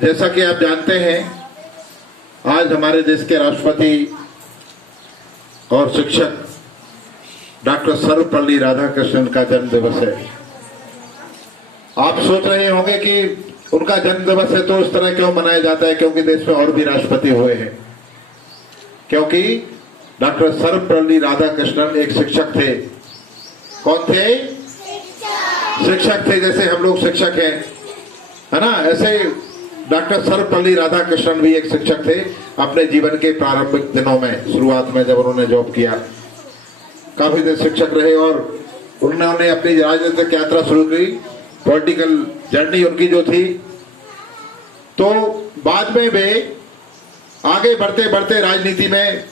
जैसा कि आप जानते हैं, आज हमारे देश के राष्ट्रपति और शिक्षक डॉक्टर सर्वपल्ली राधाकृष्णन का जन्म दिवस है। आप सोच रहे होंगे कि उनका जन्म दिवस है तो इस तरह क्यों मनाया जाता है, क्योंकि देश में और भी राष्ट्रपति हुए हैं। क्योंकि डॉक्टर सर्वपल्ली राधाकृष्णन एक शिक्षक थे। कौन थे? शिक्षक थे। जैसे हम लोग शिक्षक हैं, है ना, ऐसे डॉक्टर सर्वपल्ली राधाकृष्णन भी एक शिक्षक थे। अपने जीवन के प्रारंभिक दिनों में, शुरुआत में जब उन्होंने जॉब किया, काफी दिन शिक्षक रहे और उन्होंने अपनी राजनीतिक यात्रा शुरू की, पॉलिटिकल जर्नी उनकी जो थी। तो बाद में वे आगे बढ़ते बढ़ते राजनीति में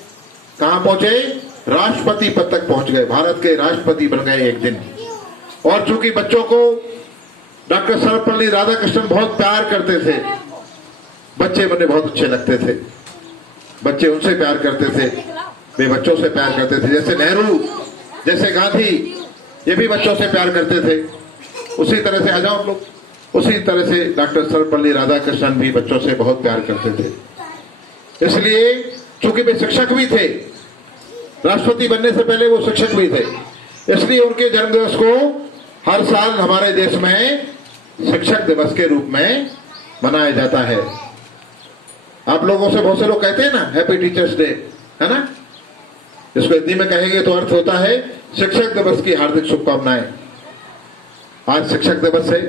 कहां पहुंचे? राष्ट्रपति पद तक पहुंच गए, भारत के राष्ट्रपति बन गए एक दिन। और चूंकि बच्चों को डॉक्टर सर्वपल्ली राधाकृष्णन बहुत प्यार करते थे, बच्चे उन्हें बहुत अच्छे लगते थे, बच्चे उनसे प्यार करते थे, वे बच्चों से प्यार करते थे। जैसे नेहरू, जैसे गांधी, ये भी बच्चों से प्यार करते थे। उसी तरह से, आ जाओ आप लोग, उसी तरह से डॉक्टर सर्वपल्ली राधाकृष्णन भी बच्चों से बहुत प्यार करते थे। इसलिए चूंकि वे शिक्षक भी थे, राष्ट्रपति बनने से पहले वो शिक्षक भी थे, इसलिए उनके जन्मदिवस को हर साल हमारे देश में शिक्षक दिवस के रूप में मनाया जाता है। आप लोगों से बहुत से लोग कहते हैं ना, हैप्पी टीचर्स डे, है ना। इसको हिंदी में कहेंगे तो अर्थ होता है शिक्षक दिवस की हार्दिक शुभकामनाएं। आज शिक्षक दिवस है,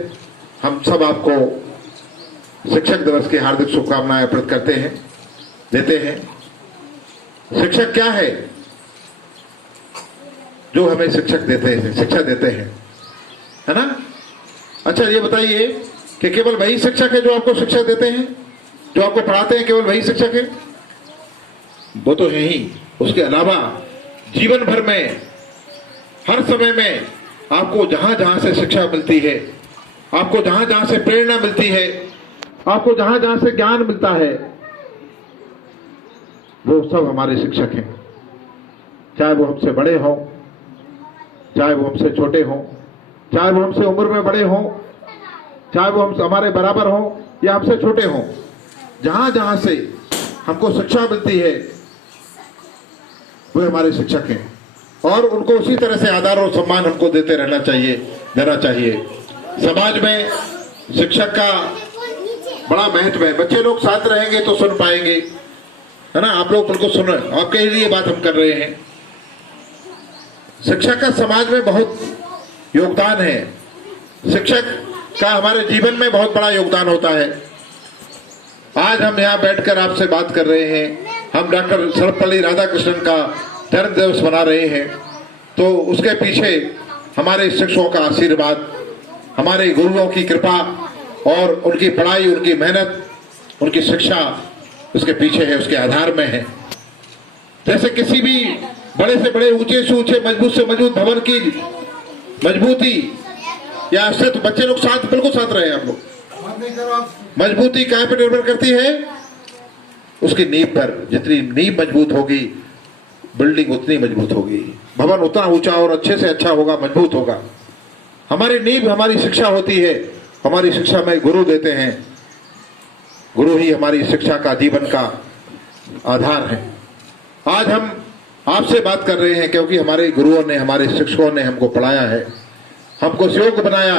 हम सब आपको शिक्षक दिवस की हार्दिक शुभकामनाएं अर्पित करते हैं, देते हैं। शिक्षक क्या है? जो हमें शिक्षक देते हैं, शिक्षा देते हैं, है ना। अच्छा, ये बताइए कि केवल वही शिक्षक है जो आपको शिक्षा देते हैं, जो आपको पढ़ाते हैं, केवल वही शिक्षक है? वो तो है ही। उसके अलावा जीवन भर में, हर समय में आपको जहां जहां से शिक्षा मिलती है, आपको जहां जहां से प्रेरणा मिलती है, आपको जहां जहां से ज्ञान मिलता है, वो सब हमारे शिक्षक हैं। चाहे वो हमसे बड़े हों, चाहे वो हमसे छोटे हों, चाहे वो हमसे उम्र में बड़े हों, चाहे वो हम हमारे बराबर हों या हमसे छोटे हों, जहां जहां से हमको शिक्षा मिलती है वे हमारे शिक्षक हैं। और उनको उसी तरह से आदर और सम्मान हमको देते रहना चाहिए, देना चाहिए। समाज में शिक्षक का बड़ा महत्व है। बच्चे लोग साथ रहेंगे तो सुन पाएंगे, है ना। आप लोग उनको सुनो, आपके लिए बात हम कर रहे हैं। शिक्षक का समाज में बहुत योगदान है। शिक्षक का हमारे जीवन में बहुत बड़ा योगदान होता है। आज हम यहाँ बैठकर आपसे बात कर रहे हैं, हम डॉक्टर सर्वपल्ली राधाकृष्णन का जन्म दिवस मना रहे हैं, तो उसके पीछे हमारे शिक्षकों का आशीर्वाद, हमारे गुरुओं की कृपा और उनकी पढ़ाई, उनकी मेहनत, उनकी शिक्षा उसके पीछे है, उसके आधार में है। जैसे किसी भी बड़े से बड़े, ऊंचे से ऊंचे, मजबूत से मजबूत भवन की मजबूती या अस्तित्व, बच्चे लोग साथ, बिल्कुल साथ रहे आप लोग, मजबूती कहां पर निर्भर करती है? उसकी नींव पर। जितनी नींव मजबूत होगी, बिल्डिंग उतनी मजबूत होगी, भवन उतना ऊंचा और अच्छे से अच्छा होगा, मजबूत होगा। हमारी नींव हमारी शिक्षा होती है। हमारी शिक्षा में गुरु देते हैं, गुरु ही हमारी शिक्षा का, जीवन का आधार है। आज हम आपसे बात कर रहे हैं क्योंकि हमारे गुरुओं ने, हमारे शिक्षकों ने हमको पढ़ाया है, हमको योग्य बनाया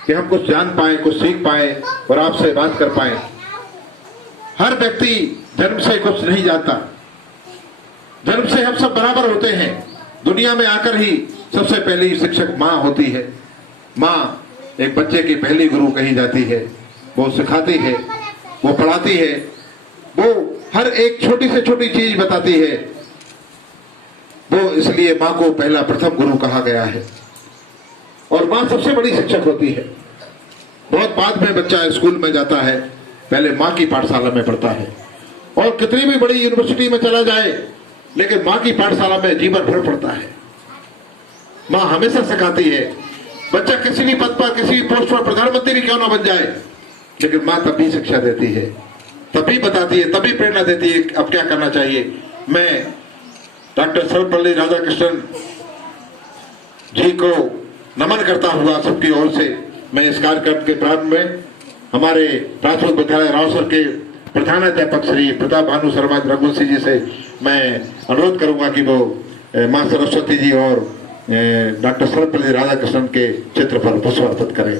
कि हम कुछ जान पाए, कुछ सीख पाए और आपसे बात कर पाए। हर व्यक्ति जन्म से कुछ नहीं जानता, जन्म से हम सब बराबर होते हैं। दुनिया में आकर ही सबसे पहली शिक्षक माँ होती है। माँ एक बच्चे की पहली गुरु कही जाती है। वो सिखाती है, वो पढ़ाती है, वो हर एक छोटी से छोटी चीज बताती है। वो इसलिए माँ को पहला प्रथम गुरु कहा गया है और माँ सबसे बड़ी शिक्षक होती है। बहुत बाद में बच्चा स्कूल में जाता है, पहले माँ की पाठशाला में पढ़ता है। और कितनी भी बड़ी यूनिवर्सिटी में चला जाए, लेकिन माँ की पाठशाला में जीवन भर पढ़ता है। माँ हमेशा सिखाती है। बच्चा किसी भी पद पर, किसी भी पोस्ट पर, प्रधानमंत्री भी क्यों ना बन जाए, लेकिन माँ तब भी शिक्षा देती है, तभी बताती है, तभी प्रेरणा देती है अब क्या करना चाहिए। मैं डॉक्टर सर्वपल्ली राधाकृष्णन जी को नमन करता हुआ सबकी ओर से मैं इस कार्यक्रम के प्रारंभ में हमारे प्राथमिक विद्यालय रावसर के प्रधानाध्यापक श्री प्रताप भानु शर्मा रघुवंशी जी से मैं अनुरोध करूंगा कि वो मां सरस्वती जी और डॉक्टर सर्वपल्ली राधाकृष्णन के चित्र पर पुष्प अर्पित करें।